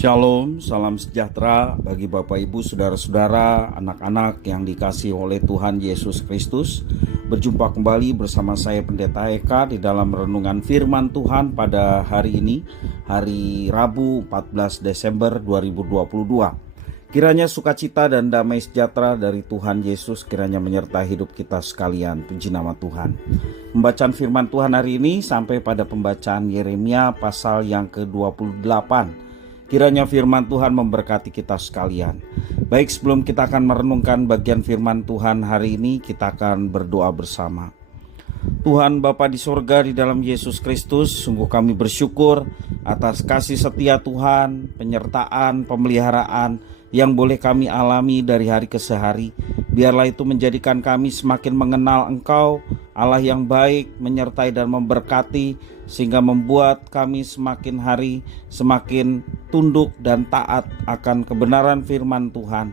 Shalom, salam sejahtera bagi Bapak Ibu, saudara-saudara, anak-anak yang dikasihi oleh Tuhan Yesus Kristus. Berjumpa kembali bersama saya Pendeta Eka di dalam renungan firman Tuhan pada hari ini, hari Rabu 14 Desember 2022. Kiranya sukacita dan damai sejahtera dari Tuhan Yesus kiranya menyertai hidup kita sekalian. Puji nama Tuhan. Pembacaan firman Tuhan hari ini sampai pada pembacaan Yeremia pasal yang ke-28. Kiranya firman Tuhan memberkati kita sekalian. Baik, sebelum kita akan merenungkan bagian firman Tuhan hari ini, kita akan berdoa bersama. Tuhan Bapa di sorga, di dalam Yesus Kristus, sungguh kami bersyukur atas kasih setia Tuhan, penyertaan, pemeliharaan yang boleh kami alami dari hari ke hari. Biarlah itu menjadikan kami semakin mengenal Engkau, Allah yang baik, menyertai dan memberkati, sehingga membuat kami semakin hari semakin tunduk dan taat akan kebenaran firman Tuhan.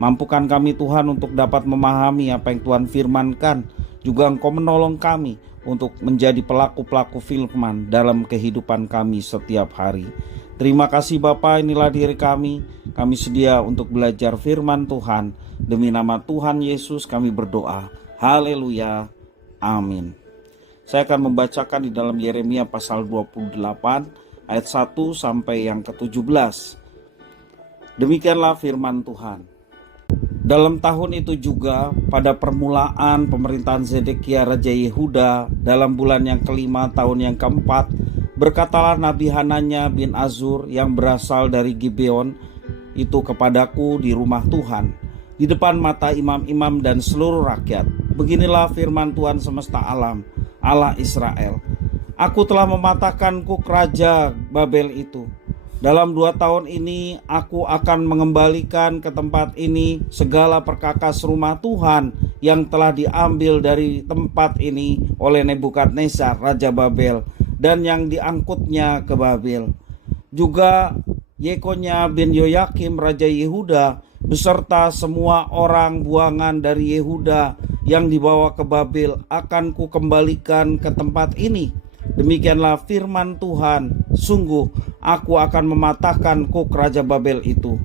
Mampukan kami Tuhan untuk dapat memahami apa yang Tuhan firmankan. Juga Engkau menolong kami untuk menjadi pelaku-pelaku firman dalam kehidupan kami setiap hari. Terima kasih Bapa, inilah diri kami sedia untuk belajar firman Tuhan. Demi nama Tuhan Yesus kami berdoa. Haleluya, amin. Saya akan membacakan di dalam Yeremia pasal 28 ayat 1 sampai yang ke-17. Demikianlah firman Tuhan. Dalam tahun itu juga, pada permulaan pemerintahan Zedekia Raja Yehuda, dalam bulan yang kelima tahun yang keempat, berkatalah Nabi Hananya bin Azur yang berasal dari Gibeon itu kepadaku di rumah Tuhan, di depan mata imam-imam dan seluruh rakyat. Beginilah firman Tuhan semesta alam, Allah Israel. Aku telah mematahkan kuk Raja Babel itu. Dalam 2 tahun ini aku akan mengembalikan ke tempat ini segala perkakas rumah Tuhan yang telah diambil dari tempat ini oleh Nebukadnezar Raja Babel dan yang diangkutnya ke Babel. Juga Yekonya bin Yoyakim Raja Yehuda beserta semua orang buangan dari Yehuda yang dibawa ke Babel akan kukembalikan ke tempat ini. Demikianlah firman Tuhan, sungguh aku akan mematahkan kuk Raja Babel itu.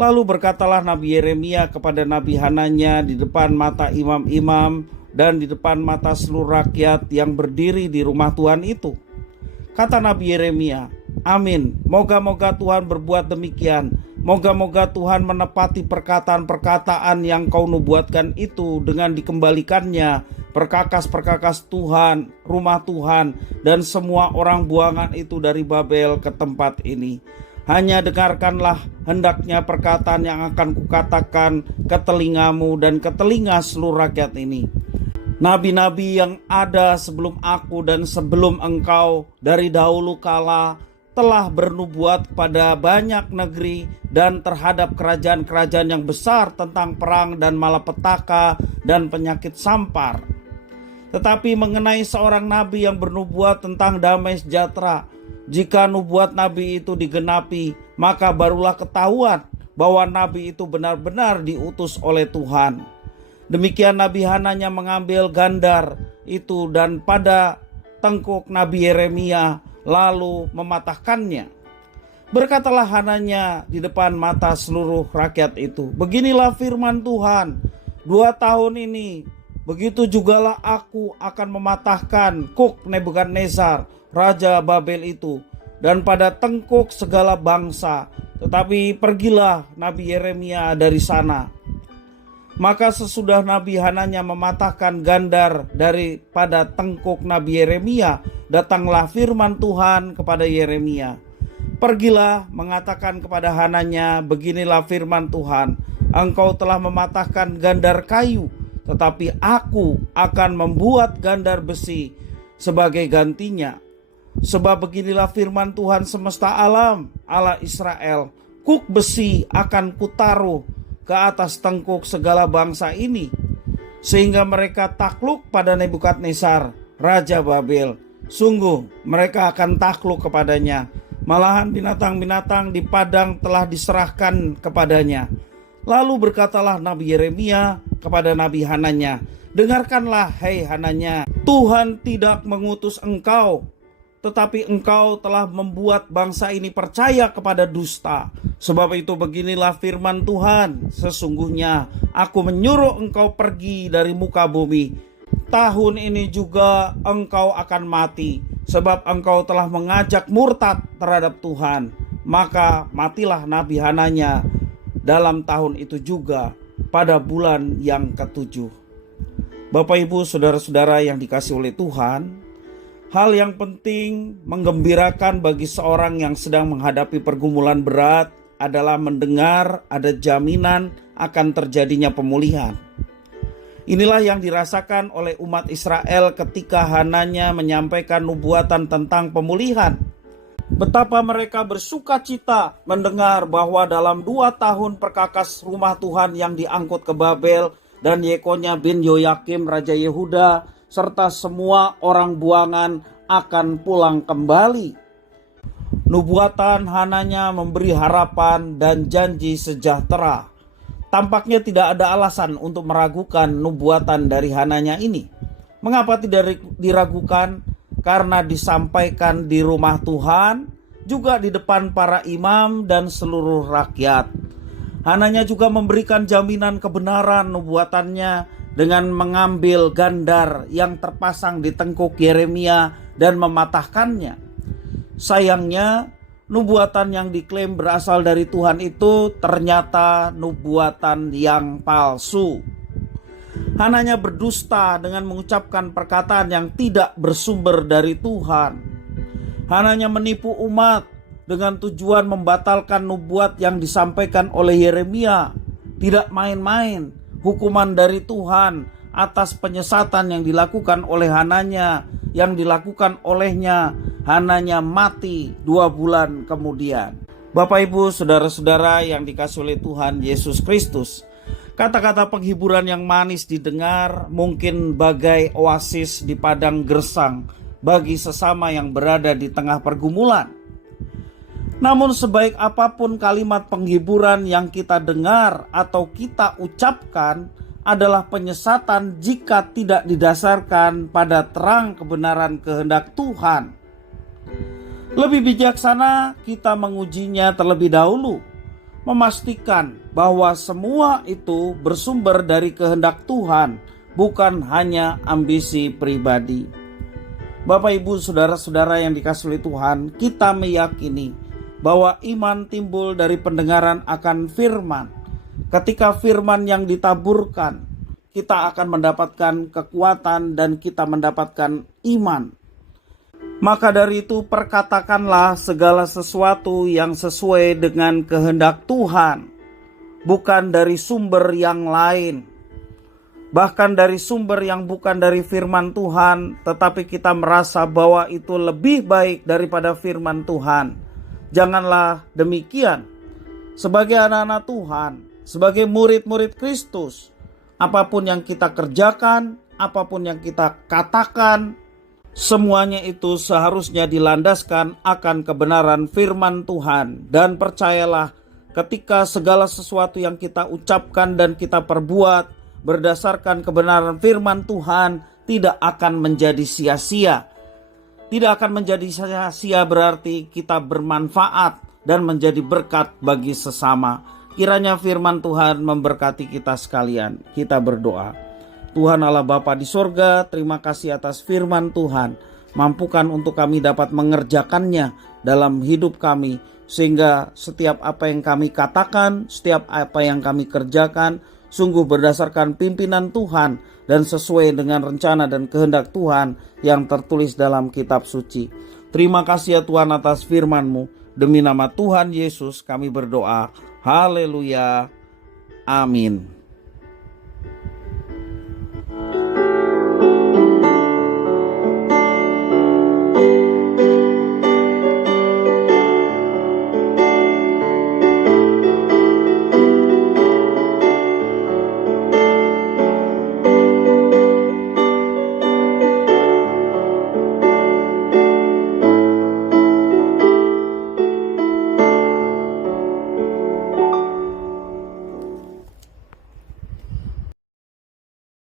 Lalu berkatalah Nabi Yeremia kepada Nabi Hananya di depan mata imam-imam dan di depan mata seluruh rakyat yang berdiri di rumah Tuhan itu. Kata Nabi Yeremia, amin, moga-moga Tuhan berbuat demikian. Moga-moga Tuhan menepati perkataan-perkataan yang kau nubuatkan itu dengan dikembalikannya perkakas-perkakas Tuhan, rumah Tuhan, dan semua orang buangan itu dari Babel ke tempat ini. Hanya dengarkanlah hendaknya perkataan yang akan kukatakan ke telingamu dan ke telinga seluruh rakyat ini. Nabi-nabi yang ada sebelum aku dan sebelum engkau dari dahulu kala telah bernubuat pada banyak negeri dan terhadap kerajaan-kerajaan yang besar tentang perang dan malapetaka dan penyakit sampar. Tetapi mengenai seorang nabi yang bernubuat tentang damai sejahtera, jika nubuat nabi itu digenapi, maka barulah ketahuan bahwa nabi itu benar-benar diutus oleh Tuhan. Demikian Nabi Hananya mengambil gandar itu dan pada tengkuk Nabi Yeremia lalu mematahkannya. Berkatalah Hananya di depan mata seluruh rakyat itu, beginilah firman Tuhan, 2 tahun ini begitu jugalah aku akan mematahkan kuk Nebukadnezar Raja Babel itu dan pada tengkuk segala bangsa. Tetapi pergilah Nabi Yeremia dari sana. Maka sesudah Nabi Hananya mematahkan gandar daripada tengkuk Nabi Yeremia, datanglah firman Tuhan kepada Yeremia. Pergilah mengatakan kepada Hananya, beginilah firman Tuhan, engkau telah mematahkan gandar kayu, tetapi aku akan membuat gandar besi sebagai gantinya. Sebab beginilah firman Tuhan semesta alam, Allah Israel, kuk besi akan kutaruh ke atas tengkuk segala bangsa ini, sehingga mereka takluk pada Nebukadnezar Raja Babel. Sungguh mereka akan takluk kepadanya. Malahan binatang-binatang di padang telah diserahkan kepadanya. Lalu berkatalah Nabi Yeremia kepada Nabi Hananya, dengarkanlah hai Hananya, Tuhan tidak mengutus engkau tetapi engkau telah membuat bangsa ini percaya kepada dusta. Sebab itu beginilah firman Tuhan, sesungguhnya aku menyuruh engkau pergi dari muka bumi. Tahun ini juga engkau akan mati, sebab engkau telah mengajak murtad terhadap Tuhan. Maka matilah Nabi Hananya dalam tahun itu juga pada bulan yang ke-7. Bapak Ibu saudara-saudara yang dikasihi oleh Tuhan, hal yang penting menggembirakan bagi seorang yang sedang menghadapi pergumulan berat adalah mendengar ada jaminan akan terjadinya pemulihan. Inilah yang dirasakan oleh umat Israel ketika Hananya menyampaikan nubuatan tentang pemulihan. Betapa mereka bersuka cita mendengar bahwa dalam 2 tahun perkakas rumah Tuhan yang diangkut ke Babel dan Yekonya bin Yoyakim Raja Yehuda serta semua orang buangan akan pulang kembali. Nubuatan Hananya memberi harapan dan janji sejahtera. Tampaknya tidak ada alasan untuk meragukan nubuatan dari Hananya ini. Mengapa tidak diragukan? Karena disampaikan di rumah Tuhan, juga di depan para imam dan seluruh rakyat. Hananya juga memberikan jaminan kebenaran nubuatannya dengan mengambil gandar yang terpasang di tengkuk Yeremia dan mematahkannya. Sayangnya, nubuatan yang diklaim berasal dari Tuhan itu ternyata nubuatan yang palsu. Hananya berdusta dengan mengucapkan perkataan yang tidak bersumber dari Tuhan. Hananya menipu umat dengan tujuan membatalkan nubuat yang disampaikan oleh Yeremia. Tidak main-main hukuman dari Tuhan atas penyesatan yang dilakukan oleh Hananya. Yang dilakukan olehnya, Hananya mati 2 bulan kemudian. Bapak Ibu saudara-saudara yang dikasihi oleh Tuhan Yesus Kristus, kata-kata penghiburan yang manis didengar mungkin bagai oasis di padang gersang bagi sesama yang berada di tengah pergumulan. Namun sebaik apapun kalimat penghiburan yang kita dengar atau kita ucapkan adalah penyesatan jika tidak didasarkan pada terang kebenaran kehendak Tuhan. Lebih bijaksana kita mengujinya terlebih dahulu, memastikan bahwa semua itu bersumber dari kehendak Tuhan, bukan hanya ambisi pribadi. Bapak Ibu saudara-saudara yang dikasihi oleh Tuhan, kita meyakini bahwa iman timbul dari pendengaran akan firman. Ketika firman yang ditaburkan, kita akan mendapatkan kekuatan dan kita mendapatkan iman. Maka dari itu perkatakanlah segala sesuatu yang sesuai dengan kehendak Tuhan, bukan dari sumber yang lain. Bahkan dari sumber yang bukan dari firman Tuhan, tetapi kita merasa bahwa itu lebih baik daripada firman Tuhan. Janganlah demikian. Sebagai anak-anak Tuhan, sebagai murid-murid Kristus, apapun yang kita kerjakan, apapun yang kita katakan, semuanya itu seharusnya dilandaskan akan kebenaran firman Tuhan. Dan percayalah, ketika segala sesuatu yang kita ucapkan dan kita perbuat berdasarkan kebenaran firman Tuhan, tidak akan menjadi sia-sia. Tidak akan menjadi sia-sia berarti kita bermanfaat dan menjadi berkat bagi sesama. Kiranya firman Tuhan memberkati kita sekalian. Kita berdoa. Tuhan Allah Bapa di sorga, terima kasih atas firman Tuhan. Mampukan untuk kami dapat mengerjakannya dalam hidup kami. Sehingga setiap apa yang kami katakan, setiap apa yang kami kerjakan, sungguh berdasarkan pimpinan Tuhan dan sesuai dengan rencana dan kehendak Tuhan yang tertulis dalam kitab suci. Terima kasih ya Tuhan atas firman-Mu. Demi nama Tuhan Yesus kami berdoa. Haleluya. Amin.